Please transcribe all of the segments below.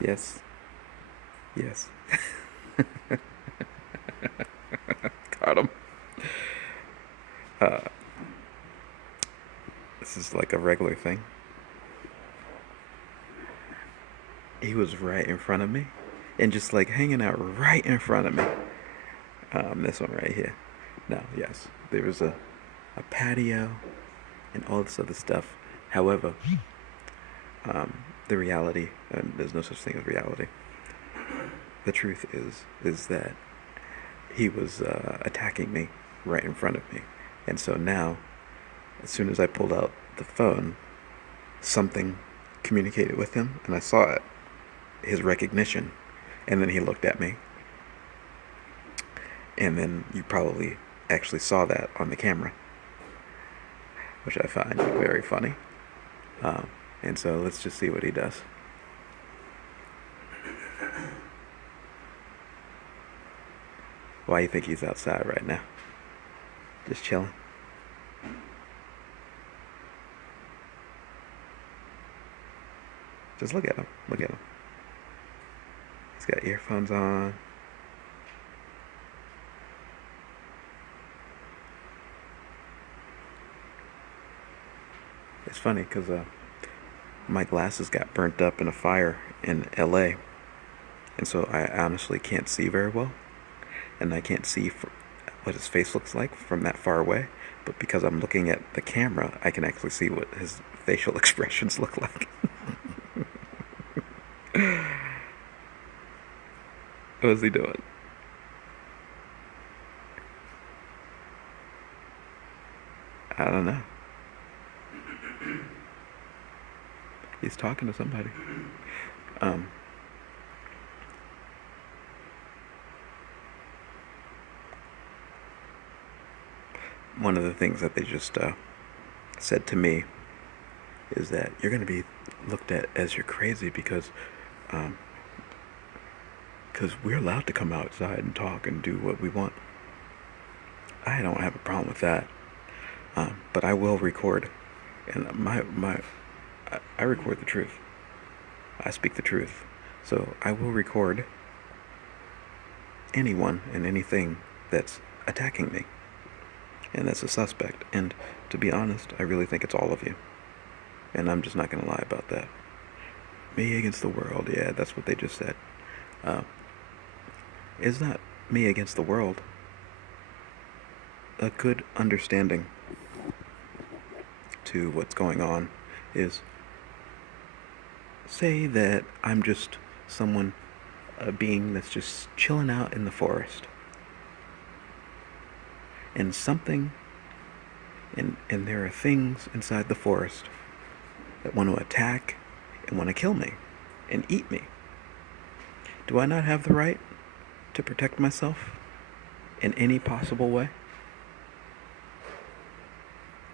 Yes. Yes. Got him. Uh, this is like a regular thing. He was right in front of me, and just like hanging out right in front of me. This one right here. Now, yes, there was a patio and all this other stuff. However, the reality, and there's no such thing as reality. The truth is that he was attacking me right in front of me, and so now, as soon as I pulled out the phone, something communicated with him, and I saw it, his recognition, and then he looked at me, and then you probably actually saw that on the camera, which I find very funny. Um, and so let's just see what he does. Why do you think he's outside right now? Just chilling. Just look at him. Look at him. He's got earphones on. It's funny because my glasses got burnt up in a fire in LA, and so I honestly can't see very well, and I can't see what his face looks like from that far away. But because I'm looking at the camera, I can actually see what his facial expressions look like. What is he doing? I don't know. He's talking to somebody. Um, One of the things that they just said to me is that you're going to be looked at as you're crazy um, because we're allowed to come outside and talk and do what we want. I don't have a problem with that, but I will record, and I record the truth. I speak the truth, so I will record anyone and anything that's attacking me, and that's a suspect. And to be honest, I really think it's all of you, and I'm just not gonna lie about that. Me against the world, yeah, that's what they just said. Uh, it's not me against the world. A good understanding to what's going on is, say that I'm just someone, a being that's just chilling out in the forest, and something, and there are things inside the forest that want to attack and want to kill me and eat me. Do I not have the right to protect myself in any possible way?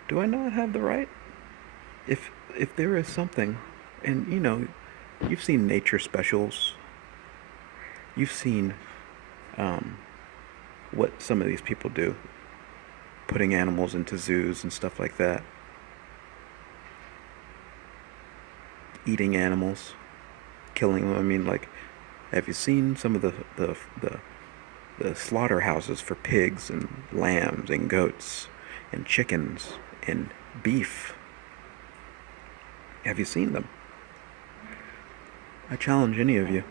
Do I not have the right? If there is something, and you've seen nature specials, you've seen um, what some of these people do, putting animals into zoos and stuff like that, eating animals, killing them. I mean, like, have you seen some of the slaughterhouses for pigs and lambs and goats and chickens and beef? Have you seen them? I challenge any of you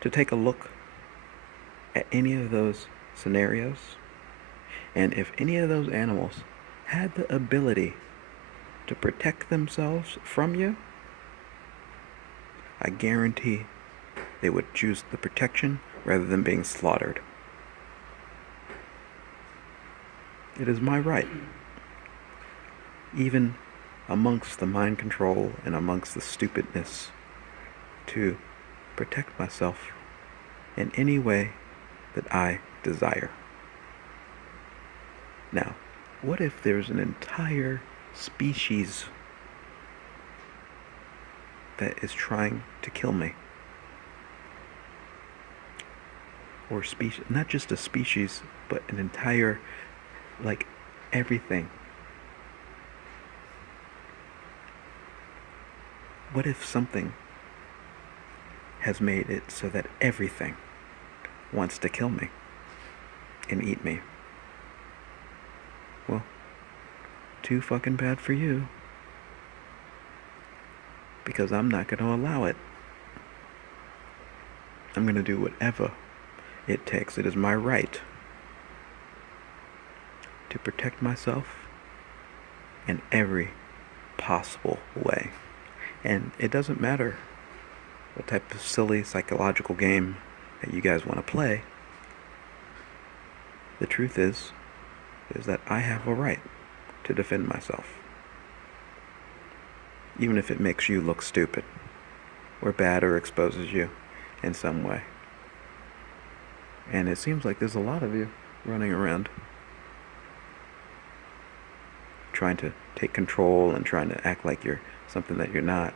to take a look at any of those scenarios, and if any of those animals had the ability to protect themselves from you, I guarantee they would choose the protection rather than being slaughtered. It is my right, even amongst the mind control and amongst the stupidness, to protect myself in any way that I desire. Now, what if there's an entire species that is trying to kill me? Or species, not just a species, but an entire, like, everything. What if something has made it so that everything wants to kill me and eat me. Well, too fucking bad for you. Because I'm not going to allow it. I'm going to do whatever it takes. It is my right to protect myself in every possible way. And it doesn't matter what type of silly psychological game that you guys want to play. The truth is that I have a right to defend myself. Even if it makes you look stupid or bad or exposes you in some way. And it seems like there's a lot of you running around trying to take control and trying to act like you're something that you're not.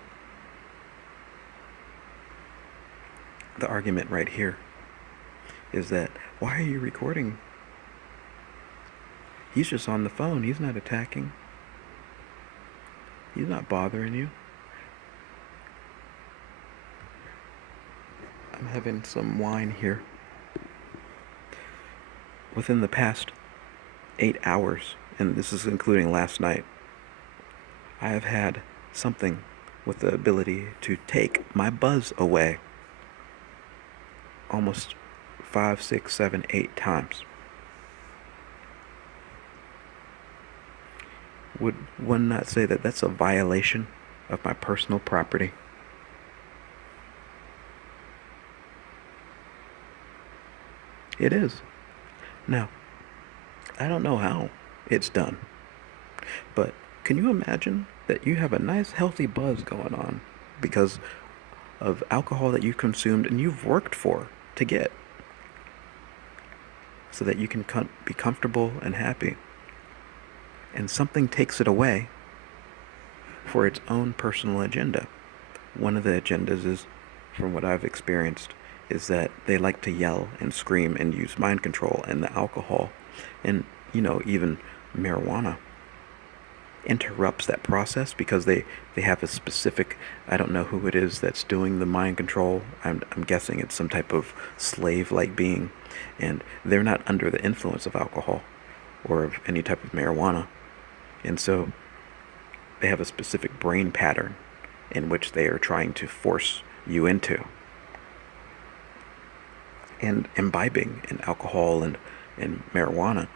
The argument right here is that, why are you recording? He's just on the phone. He's not attacking. He's not bothering you. I'm having some wine here. Within the past 8 hours, and this is including last night, I have had something with the ability to take my buzz away almost 5, 6, 7, 8 times. Would one not say that that's a violation of my personal property? It is. Now, I don't know how it's done, but can you imagine that you have a nice healthy buzz going on because of alcohol that you consumed and you've worked for to get, so that you can be comfortable and happy, and something takes it away for its own personal agenda. One of the agendas is, from what I've experienced, is that they like to yell and scream and use mind control, and the alcohol and, even marijuana interrupts that process because they have a specific, I don't know who it is that's doing the mind control. I'm guessing it's some type of slave-like being, and they're not under the influence of alcohol or of any type of marijuana. And so they have a specific brain pattern in which they are trying to force you into. And imbibing in alcohol and marijuana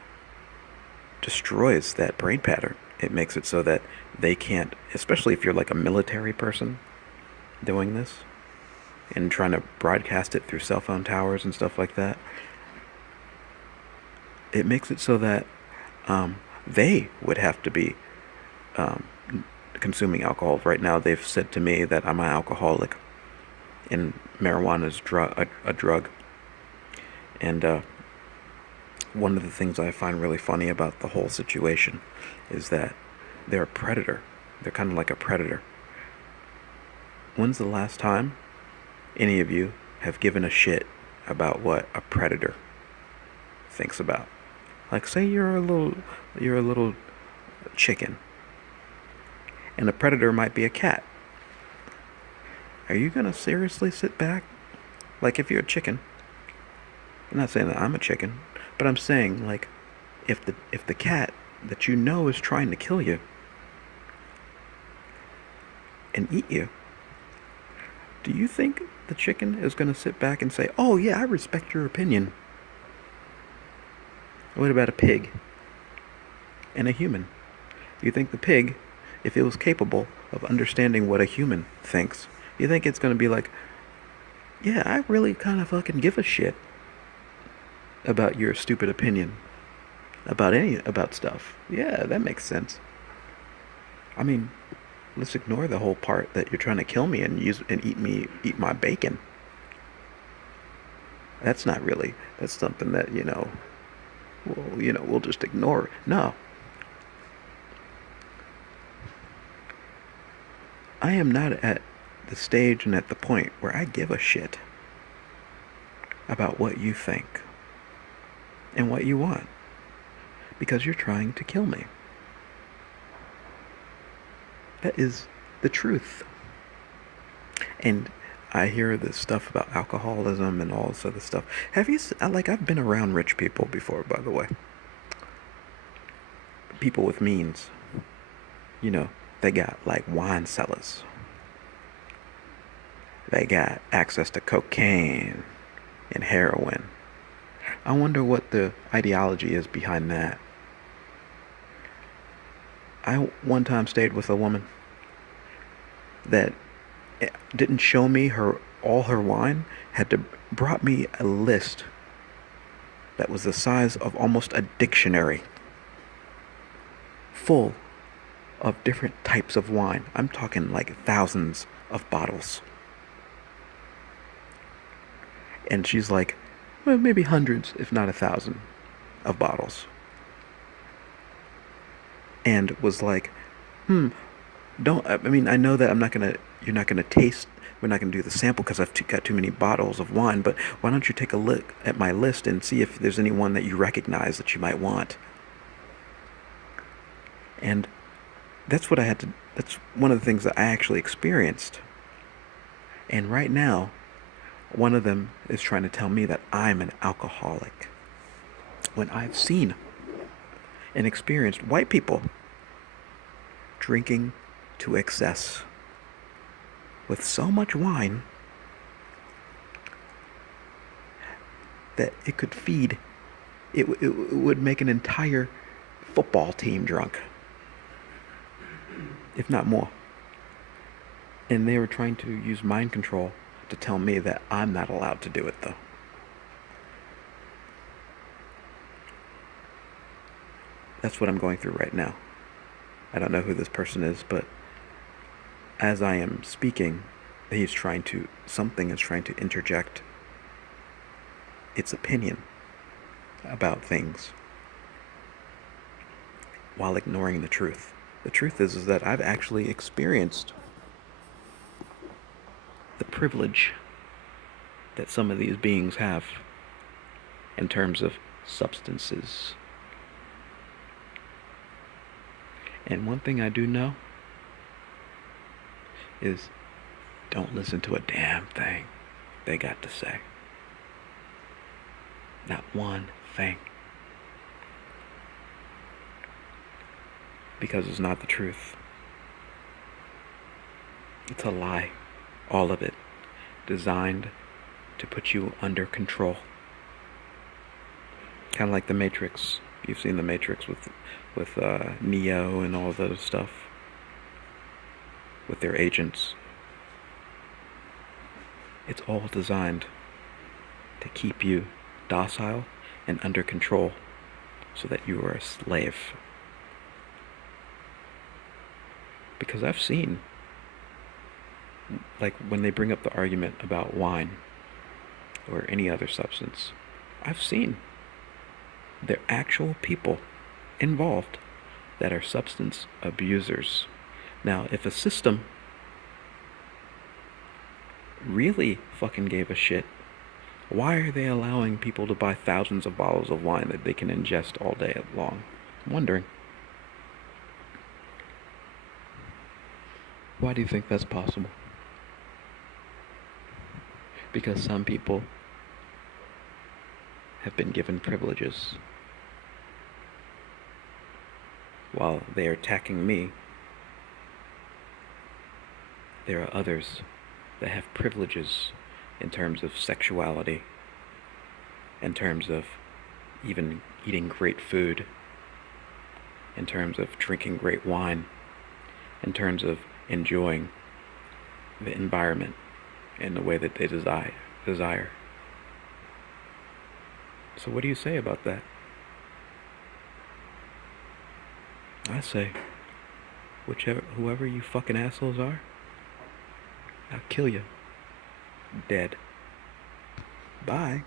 destroys that brain pattern. It makes it so that they can't, especially if you're like a military person doing this and trying to broadcast it through cell phone towers and stuff like that, it makes it so that they would have to be consuming alcohol. Right now, they've said to me that I'm an alcoholic, and marijuana is a drug. And one of the things I find really funny about the whole situation is that they're a predator. They're kind of like a predator. When's the last time any of you have given a shit about what a predator thinks about? Like, say you're a little chicken, and a predator might be a cat. Are you gonna seriously sit back? Like, if you're a chicken, I'm not saying that I'm a chicken, but I'm saying, like, if the cat that you know is trying to kill you and eat you, do you think the chicken is going to sit back and say, "Oh yeah, I respect your opinion"? What about a pig and a human? Do you think the pig, if it was capable of understanding what a human thinks, you think it's going to be like, "Yeah, I really kind of fucking give a shit about your stupid opinion about stuff"? Yeah, that makes sense. I mean, let's ignore the whole part that you're trying to kill me and eat my bacon. That's not really, that's something that, we'll just ignore. No. I am not at the stage and at the point where I give a shit about what you think and what you want, because you're trying to kill me. That is the truth. And I hear this stuff about alcoholism and all this other stuff. Like, I've been around rich people before, by the way. People with means. You know, they got like wine cellars. They got access to cocaine and heroin. I wonder what the ideology is behind that. I one time stayed with a woman that didn't show me her all her wine, had to brought me a list that was the size of almost a dictionary full of different types of wine. I'm talking like thousands of bottles. And she's like, well, maybe hundreds, if not 1,000, of bottles. And was like, don't, I mean, I know that you're not gonna taste, we're not gonna do the sample because got too many bottles of wine, but why don't you take a look at my list and see if there's any one that you recognize that you might want? And that's one of the things that I actually experienced. And right now, one of them is trying to tell me that I'm an alcoholic. When I've seen and experienced white people drinking to excess with so much wine that it could feed, it would make an entire football team drunk, if not more. And they were trying to use mind control to tell me that I'm not allowed to do it, though. That's what I'm going through right now. I don't know who this person is, but as I am speaking, something is trying to interject its opinion about things while ignoring the truth. The truth is that I've actually experienced the privilege that some of these beings have in terms of substances. And one thing I do know is don't listen to a damn thing they got to say. Not one thing. Because it's not the truth. It's a lie. All of it. Designed to put you under control. Kind of like the Matrix. You've seen the Matrix with Neo and all of those stuff. With their agents. It's all designed to keep you docile and under control so that you are a slave. Because I've seen, like when they bring up the argument about wine or any other substance, I've seen there are actual people involved that are substance abusers. Now, if a system really fucking gave a shit, why are they allowing people to buy thousands of bottles of wine that they can ingest all day long? I'm wondering. Why do you think that's possible? Because some people have been given privileges while they are attacking me. There are others that have privileges in terms of sexuality, in terms of even eating great food, in terms of drinking great wine, in terms of enjoying the environment in the way that they desire. So what do you say about that? I say, whoever you fucking assholes are, I'll kill you. Dead. Bye.